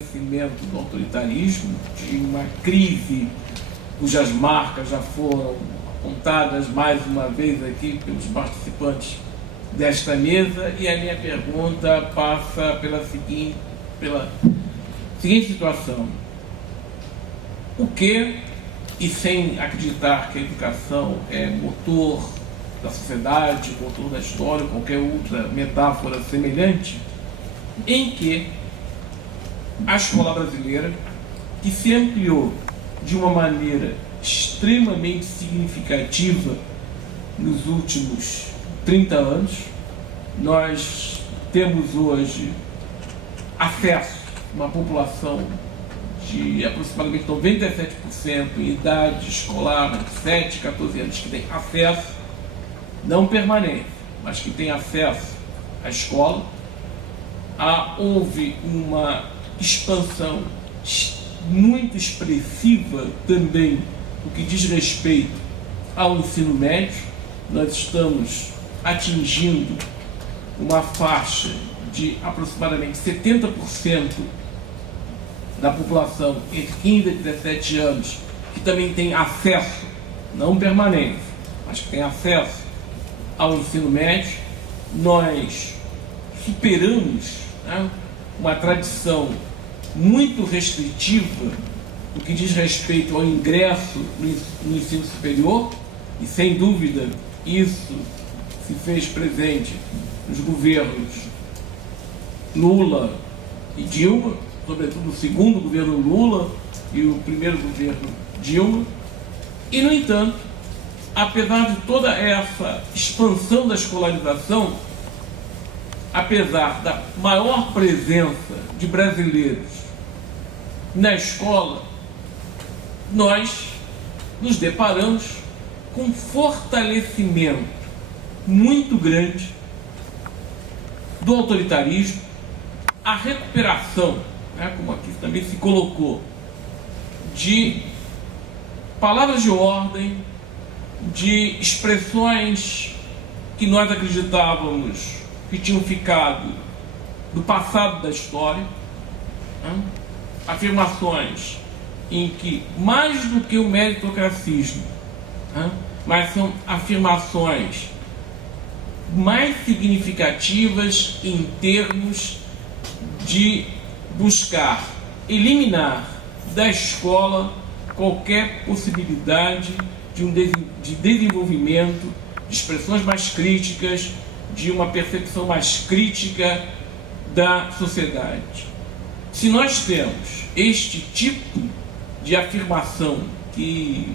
Do autoritarismo, de uma crise cujas marcas já foram apontadas mais uma vez aqui pelos participantes desta mesa, e a minha pergunta passa pela seguinte situação: o que, e sem acreditar que a educação é motor da sociedade, motor da história, qualquer outra metáfora semelhante, em que a escola brasileira, que se ampliou de uma maneira extremamente significativa nos últimos 30 anos, nós temos hoje acesso a uma população de aproximadamente 97% em idade escolar, de 7 a 14 anos, que tem acesso, não permanente, mas que tem acesso à escola. Houve uma expansão muito expressiva também no que diz respeito ao ensino médio. Nós estamos atingindo uma faixa de aproximadamente 70% da população entre 15 e 17 anos que também tem acesso, não permanente, mas que tem acesso ao ensino médio. Nós superamos uma tradição muito restritiva no que diz respeito ao ingresso no ensino superior, e sem dúvida isso se fez presente nos governos Lula e Dilma, sobretudo o segundo governo Lula e o primeiro governo Dilma. E, no entanto, apesar de toda essa expansão da escolarização, apesar da maior presença de brasileiros na escola, nós nos deparamos com um fortalecimento muito grande do autoritarismo, a recuperação, como aqui também se colocou, de palavras de ordem, de expressões que nós acreditávamos que tinham ficado do passado da história, afirmações em que, mais do que o meritocracismo, mas são afirmações mais significativas em termos de buscar eliminar da escola qualquer possibilidade de desenvolvimento, de expressões mais críticas, de uma percepção mais crítica da sociedade. Se nós temos este tipo de afirmação que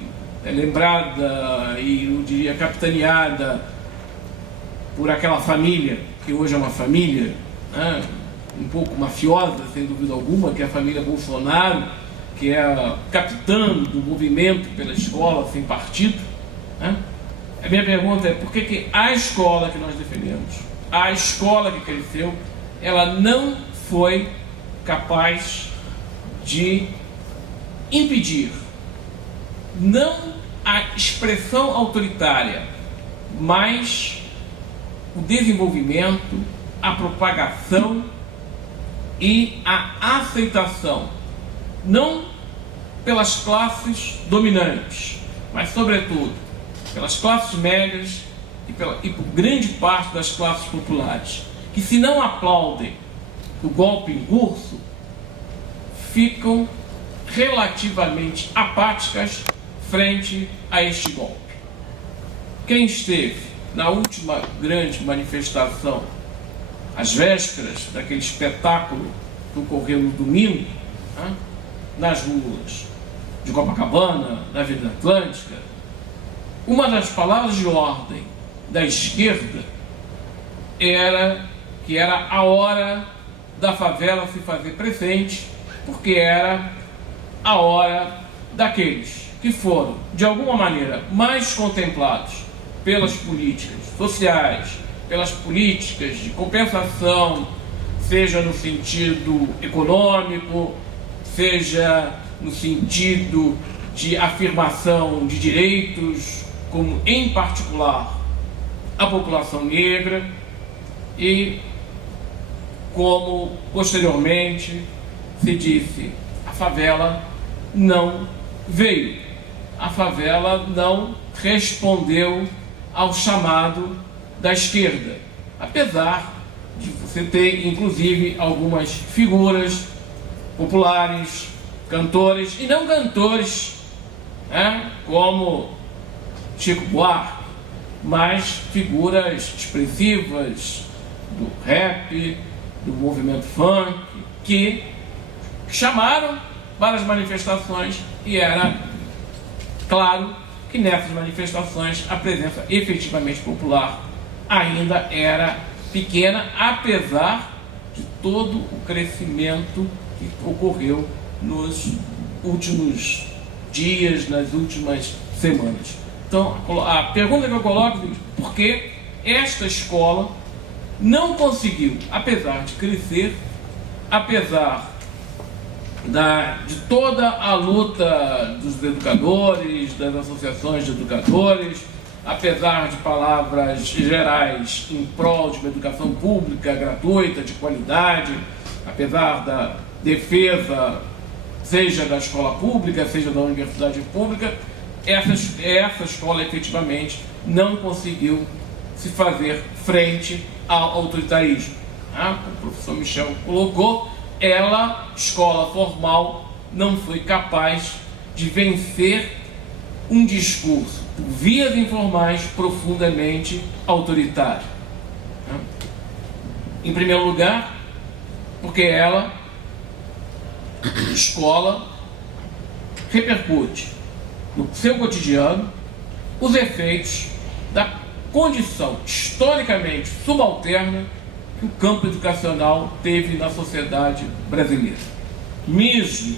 é lembrada e, eu diria, capitaneada por aquela família, que hoje é uma família um pouco mafiosa, sem dúvida alguma, que é a família Bolsonaro, que é a capitã do movimento pela escola sem partido, a minha pergunta é: por que a escola que nós defendemos, a escola que cresceu, ela não foi capaz de impedir não a expressão autoritária, mas o desenvolvimento, a propagação e a aceitação, não pelas classes dominantes, mas sobretudo pelas classes médias e por grande parte das classes populares, que, se não aplaudem o golpe em curso, ficam relativamente apáticas frente a este golpe. Quem esteve na última grande manifestação, às vésperas daquele espetáculo que ocorreu no domingo, nas ruas de Copacabana, na Avenida Atlântica, uma das palavras de ordem da esquerda era que era a hora da favela se fazer presente, porque era a hora daqueles que foram, de alguma maneira, mais contemplados pelas políticas sociais, pelas políticas de compensação, seja no sentido econômico, seja no sentido de afirmação de direitos, como em particular a população negra, e como posteriormente se disse: a favela não veio, a favela não respondeu ao chamado da esquerda, apesar de você ter, inclusive, algumas figuras populares, cantores e não cantores, né, como Chico Buarque, mas figuras expressivas do rap, do movimento funk, que chamaram para as manifestações, e era claro que nessas manifestações a presença efetivamente popular ainda era pequena, apesar de todo o crescimento que ocorreu nos últimos dias, nas últimas semanas. Então, a pergunta que eu coloco é: por que esta escola não conseguiu, apesar de crescer, apesar de toda a luta dos educadores, das associações de educadores, apesar de palavras gerais em prol de uma educação pública, gratuita, de qualidade, apesar da defesa, seja da escola pública, seja da universidade pública, essa escola efetivamente não conseguiu se fazer frente ao autoritarismo. O professor Michel colocou, escola formal, não foi capaz de vencer um discurso, por vias informais, profundamente autoritário. Em primeiro lugar, porque escola, repercute no seu cotidiano os efeitos da condição historicamente subalterna que o campo educacional teve na sociedade brasileira. Mesmo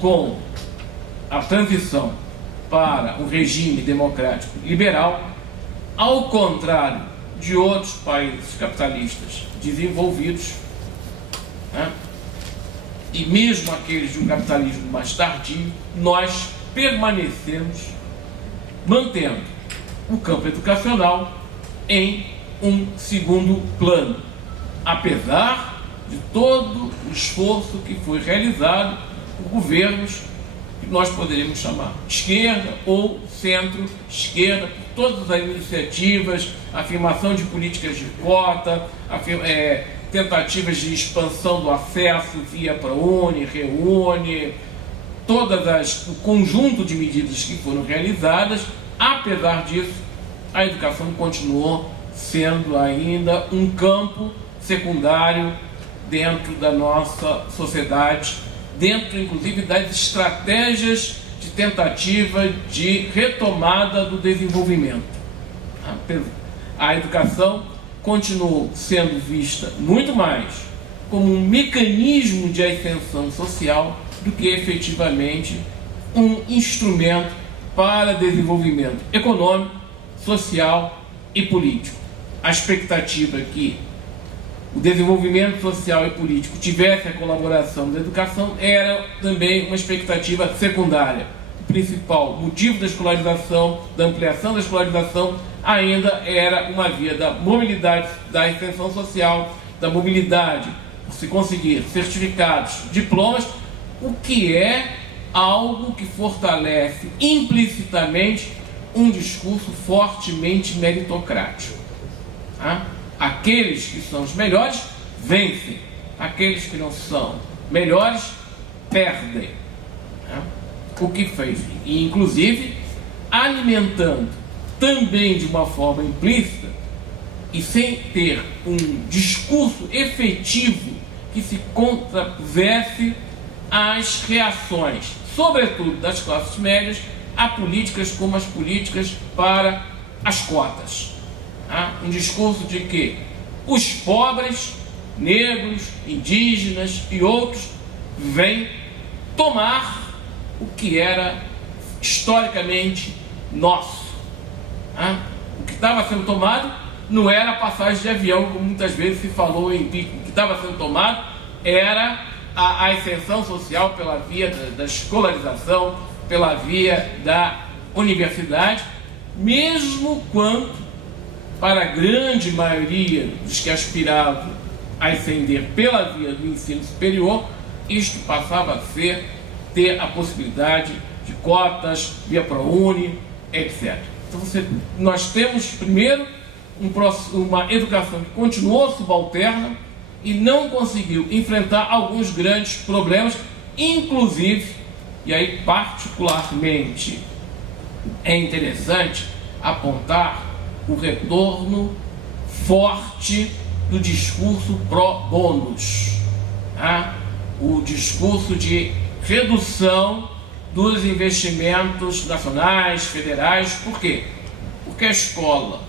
com a transição para um regime democrático liberal, ao contrário de outros países capitalistas desenvolvidos, e mesmo aqueles de um capitalismo mais tardio, nós permanecemos mantendo o campo educacional em um segundo plano, apesar de todo o esforço que foi realizado por governos que nós poderíamos chamar de esquerda ou centro-esquerda, por todas as iniciativas, afirmação de políticas de cota, tentativas de expansão do acesso via ProUni, ReUni, o conjunto de medidas que foram realizadas. Apesar disso, a educação continuou sendo ainda um campo secundário dentro da nossa sociedade, dentro inclusive das estratégias de tentativa de retomada do desenvolvimento. A educação continuou sendo vista muito mais como um mecanismo de ascensão social do que efetivamente um instrumento para desenvolvimento econômico, social e político. A expectativa é que o desenvolvimento social e político tivesse a colaboração da educação era também uma expectativa secundária. O principal motivo da escolarização, da ampliação da escolarização, ainda era uma via da mobilidade, da extensão social, da mobilidade, por se conseguir certificados, diplomas, o que é algo que fortalece implicitamente um discurso fortemente meritocrático. Aqueles que são os melhores vencem, aqueles que não são melhores perdem. O que fez, e inclusive alimentando também de uma forma implícita e sem ter um discurso efetivo que se contrapusesse às reações, sobretudo das classes médias, a políticas como as políticas para as cotas. Um discurso de que os pobres, negros, indígenas e outros vêm tomar o que era historicamente nosso. O que estava sendo tomado não era a passagem de avião, como muitas vezes se falou em pico. O que estava sendo tomado era a ascensão social pela via da escolarização, pela via da universidade, mesmo quando, para a grande maioria dos que aspiravam a ascender pela via do ensino superior, isto passava a ter a possibilidade de cotas, via ProUni, etc. Então nós temos, primeiro, uma educação que continuou subalterna e não conseguiu enfrentar alguns grandes problemas, inclusive, e aí particularmente é interessante apontar o retorno forte do discurso pró-bônus, tá? O discurso de redução dos investimentos nacionais, federais. Por quê? Porque a escola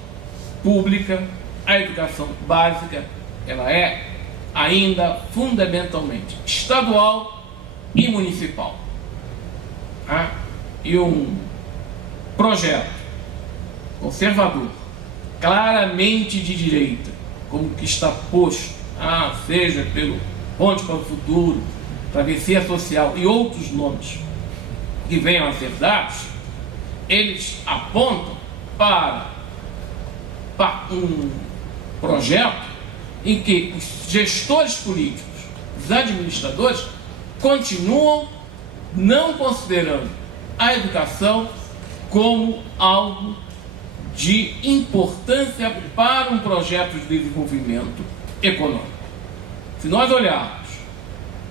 pública, a educação básica, ela é ainda fundamentalmente estadual e municipal. Tá? E um projeto conservador, claramente de direita, como que está posto, seja pelo Ponte para o Futuro, Travessia Social e outros nomes que venham a ser dados, eles apontam para um projeto em que os gestores políticos, os administradores, continuam não considerando a educação como algo de importância para um projeto de desenvolvimento econômico. Se nós olharmos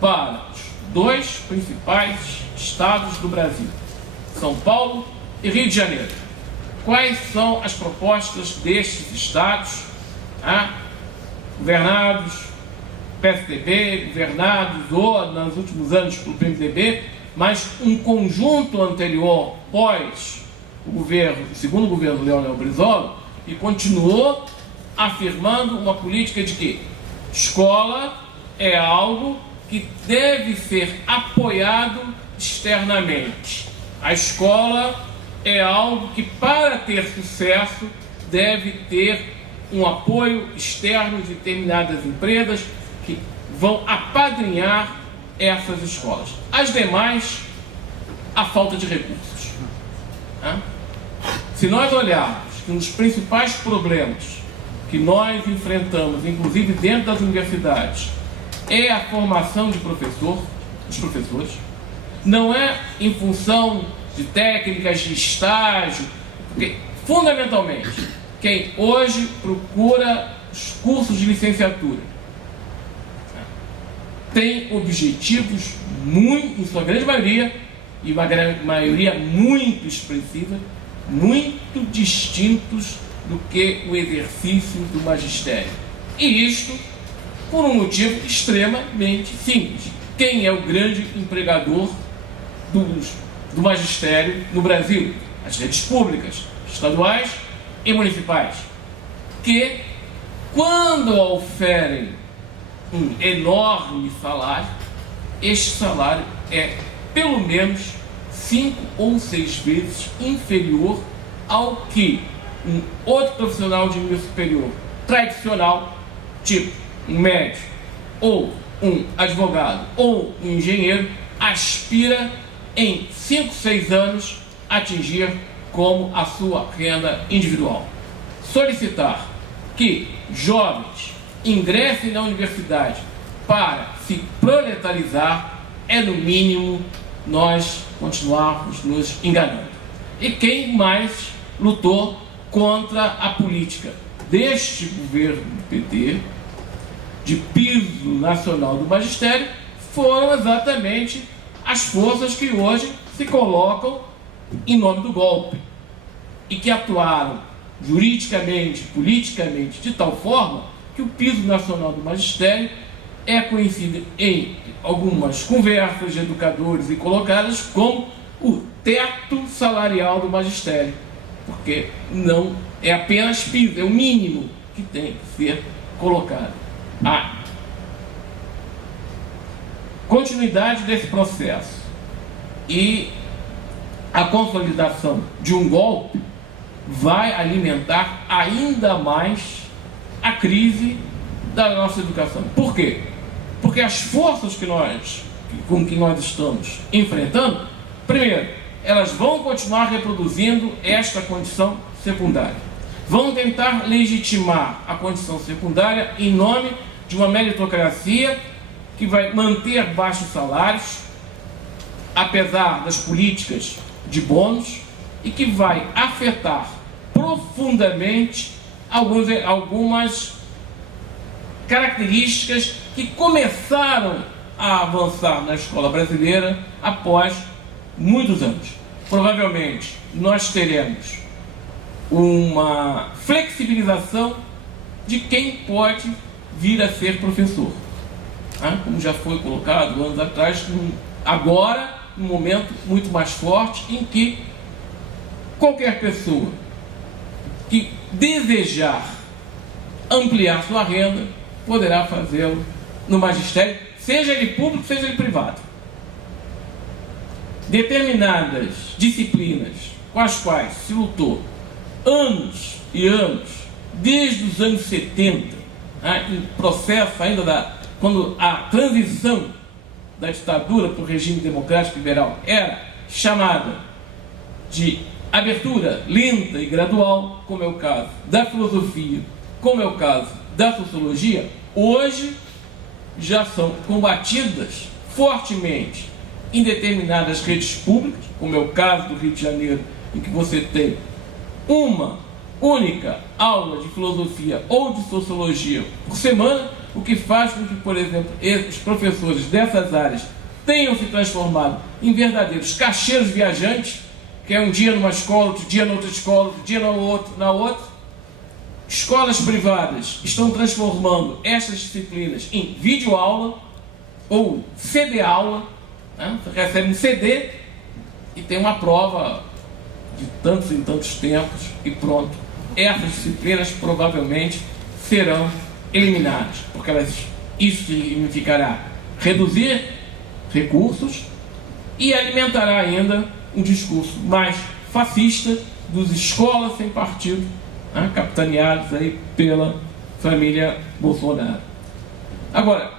para os dois principais estados do Brasil, São Paulo e Rio de Janeiro, quais são as propostas destes estados, governados PSDB, governados ou nos últimos anos pelo PMDB, mas um conjunto anterior, pós o segundo governo Leonel Brizola, e continuou afirmando uma política de que escola é algo que deve ser apoiado externamente. A escola é algo que, para ter sucesso, deve ter um apoio externo de determinadas empresas que vão apadrinhar essas escolas. As demais, a falta de recursos. Se nós olharmos que um dos principais problemas que nós enfrentamos, inclusive dentro das universidades, é a formação dos professores, não é em função de técnicas de estágio, porque, fundamentalmente, quem hoje procura os cursos de licenciatura tem objetivos muito, em sua grande maioria, e uma maioria muito expressiva, muito distintos do que o exercício do magistério. E isto por um motivo extremamente simples. Quem é o grande empregador do magistério no Brasil? As redes públicas, estaduais e municipais, que, quando oferem um enorme salário, este salário é pelo menos 5 ou 6 vezes inferior ao que um outro profissional de nível superior tradicional, tipo um médico, ou um advogado, ou um engenheiro, aspira em 5, 6 anos atingir como a sua renda individual. Solicitar que jovens ingressem na universidade para se proletarizar é, no mínimo, nós continuarmos nos enganando. E quem mais lutou contra a política deste governo do PT, de piso nacional do magistério, foram exatamente as forças que hoje se colocam em nome do golpe e que atuaram juridicamente, politicamente, de tal forma que o piso nacional do magistério é conhecido em algumas conversas de educadores e colocadas como o teto salarial do magistério, porque não é apenas piso, é o mínimo que tem que ser colocado. A continuidade desse processo e a consolidação de um golpe vai alimentar ainda mais a crise da nossa educação. Por quê? Porque as forças com que nós estamos enfrentando, primeiro, elas vão continuar reproduzindo esta condição secundária. Vão tentar legitimar a condição secundária em nome de uma meritocracia que vai manter baixos salários, apesar das políticas de bônus, e que vai afetar profundamente algumas características que começaram a avançar na escola brasileira após muitos anos. Provavelmente nós teremos uma flexibilização de quem pode vir a ser professor, como já foi colocado anos atrás, agora um momento muito mais forte em que qualquer pessoa que desejar ampliar sua renda poderá fazê-lo no magistério, seja ele público, seja ele privado. Determinadas disciplinas com as quais se lutou anos e anos, desde os anos 70, em processo ainda quando a transição da ditadura para o regime democrático liberal era chamada de abertura lenta e gradual, como é o caso da filosofia, como é o caso da sociologia, hoje já são combatidas fortemente em determinadas redes públicas, como é o caso do Rio de Janeiro, em que você tem uma única aula de filosofia ou de sociologia por semana, o que faz com que, por exemplo, os professores dessas áreas tenham se transformado em verdadeiros cacheiros viajantes, que é um dia numa escola, outro dia na outra escola, outro dia na outra. Escolas privadas estão transformando essas disciplinas em videoaula ou CD-aula, Você recebe um CD e tem uma prova de tantos em tantos tempos e pronto. Essas disciplinas provavelmente serão eliminadas, porque isso significará reduzir recursos e alimentará ainda um discurso mais fascista dos escolas sem partido, capitaneados aí pela família Bolsonaro. Agora,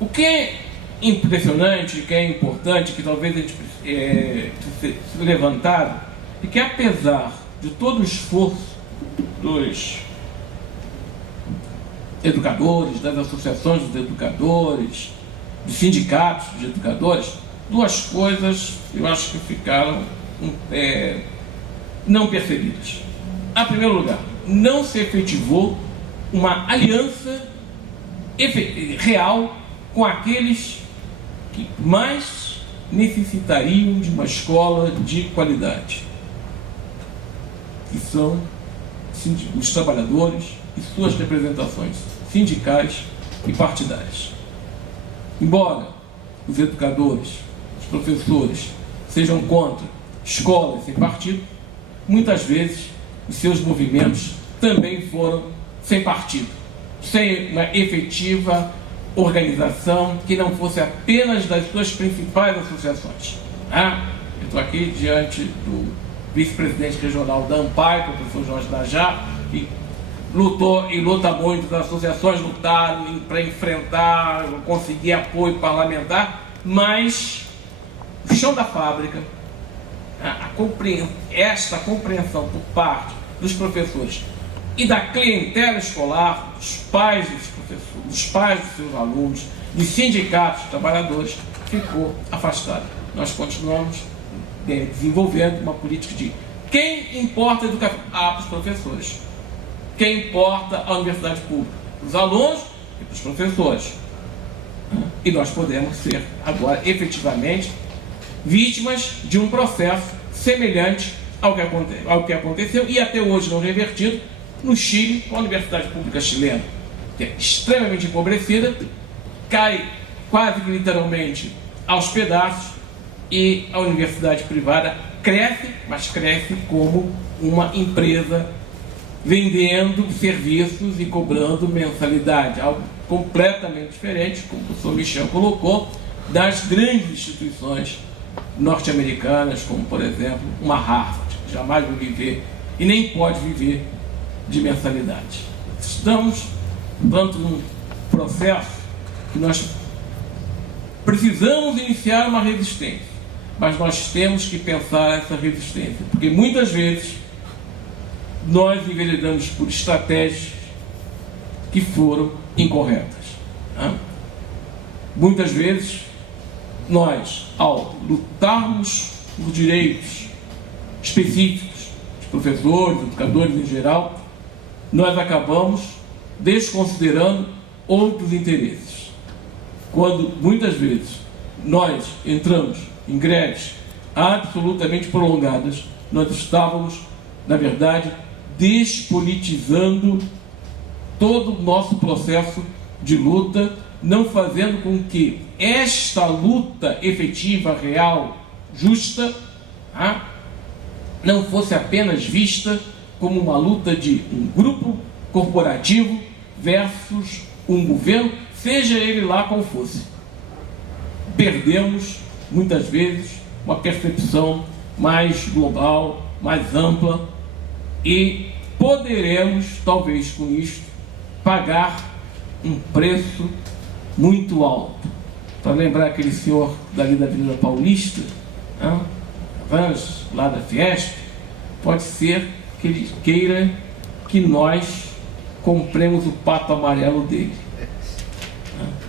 o que é impressionante, o que é importante, que talvez a gente se levantar, é que apesar de todo o esforço dos educadores, das associações dos educadores, dos sindicatos de educadores, duas coisas eu acho que ficaram não percebidas. Em primeiro lugar, não se efetivou uma aliança real com aqueles que mais necessitariam de uma escola de qualidade, que são os trabalhadores e suas representações sindicais e partidárias. Embora os educadores, os professores sejam contra escolas sem partido, muitas vezes os seus movimentos também foram sem partido, sem uma efetiva organização que não fosse apenas das suas principais associações. Eu estou aqui diante do vice-presidente regional da ANPAI, o professor Jorge Najá, que lutou e luta muito, as associações lutaram para enfrentar, conseguir apoio parlamentar, mas o chão da fábrica, esta compreensão por parte dos professores e da clientela escolar, dos pais dos professores, dos pais dos seus alunos, de sindicatos de trabalhadores, ficou afastada. Nós continuamos desenvolvendo uma política de quem importa a educação? Para os professores. Quem importa a universidade pública? Para os alunos e para os professores. E nós podemos ser agora efetivamente vítimas de um processo semelhante ao que aconteceu e até hoje não revertido no Chile, com a universidade pública chilena, que é extremamente empobrecida, cai quase que literalmente aos pedaços, e a universidade privada cresce, mas cresce como uma empresa vendendo serviços e cobrando mensalidade, algo completamente diferente, como o professor Michel colocou, das grandes instituições norte-americanas, como por exemplo uma Harvard, que jamais vai viver e nem pode viver de mensalidade. Estamos dentro de um processo que nós precisamos iniciar uma resistência, mas nós temos que pensar essa resistência, porque muitas vezes nós enveredamos por estratégias que foram incorretas. Muitas vezes, nós, ao lutarmos por direitos específicos, de professores, educadores em geral, nós acabamos desconsiderando outros interesses. Quando, muitas vezes, nós entramos em greves absolutamente prolongadas, nós estávamos, na verdade, despolitizando todo o nosso processo de luta, não fazendo com que esta luta efetiva, real, justa, não fosse apenas vista como uma luta de um grupo corporativo versus um governo, seja ele lá qual fosse. Perdemos, muitas vezes, uma percepção mais global, mais ampla, e poderemos, talvez com isto, pagar um preço muito alto. Para lembrar aquele senhor dali da Avenida Paulista, lá da Fiesp, pode ser que ele queira que nós compremos o pato amarelo dele.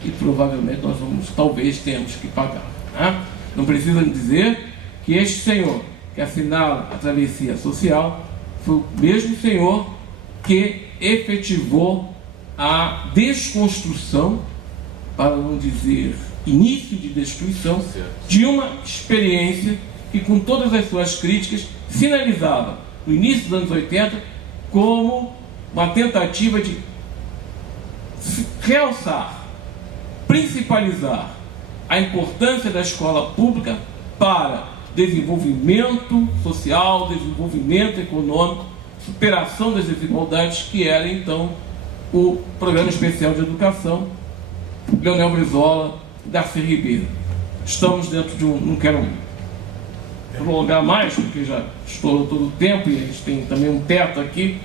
E provavelmente nós talvez tenhamos que pagar. Não precisa dizer que este senhor que assinala a travessia social foi o mesmo senhor que efetivou a desconstrução, para não dizer início de destruição, de uma experiência que, com todas as suas críticas, sinalizava, no início dos anos 80, como uma tentativa de realçar, principalizar a importância da escola pública para desenvolvimento social, desenvolvimento econômico, superação das desigualdades, que era então o Programa Especial de Educação, Leonel Brizola e Darcy Ribeiro. Estamos dentro de não quero prolongar mais, porque já estourou todo o tempo e a gente tem também um teto aqui,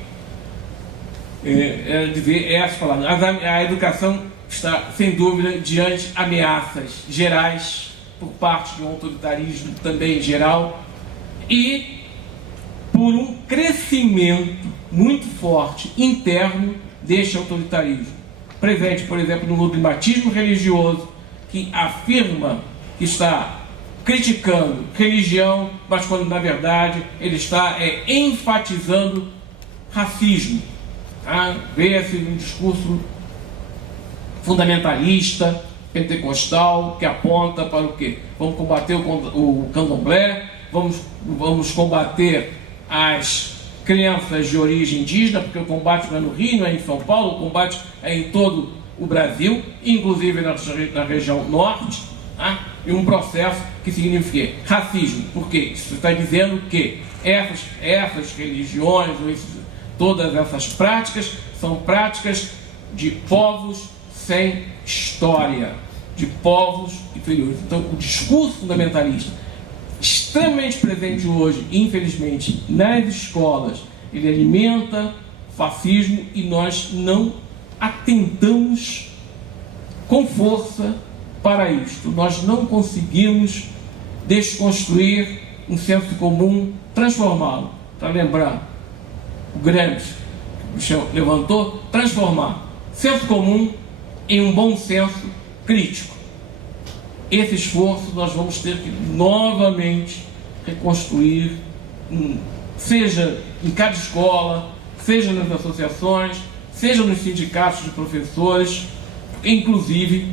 dizer essas palavras. A educação está, sem dúvida, diante de ameaças gerais por parte de um autoritarismo também geral e por um crescimento muito forte interno deste autoritarismo, presente, por exemplo, no dogmatismo religioso, que afirma que está criticando religião, mas quando na verdade ele está enfatizando racismo. Vê-se um discurso fundamentalista, pentecostal, que aponta para o quê? Vamos combater o candomblé, vamos combater as crianças de origem indígena, porque o combate não é no Rio, não é em São Paulo, o combate é em todo o Brasil, inclusive na região norte, e um processo que significa racismo, porque isso está dizendo que essas religiões, todas essas práticas, são práticas de povos sem história, de povos inferiores. Então, o discurso fundamentalista, extremamente presente hoje, infelizmente, nas escolas, ele alimenta o fascismo e nós não atentamos com força para isto. Nós não conseguimos desconstruir um senso comum, transformá-lo. Para lembrar, o Gramsci, que o Michel levantou, transformar senso comum em um bom senso crítico. Esse esforço nós vamos ter que novamente reconstruir, seja em cada escola, seja nas associações, seja nos sindicatos de professores, inclusive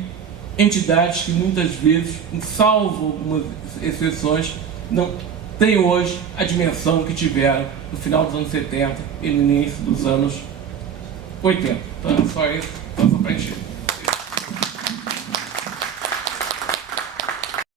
entidades que muitas vezes, salvo algumas exceções, não têm hoje a dimensão que tiveram no final dos anos 70 e no início dos anos 80. Então, só isso, só para encher.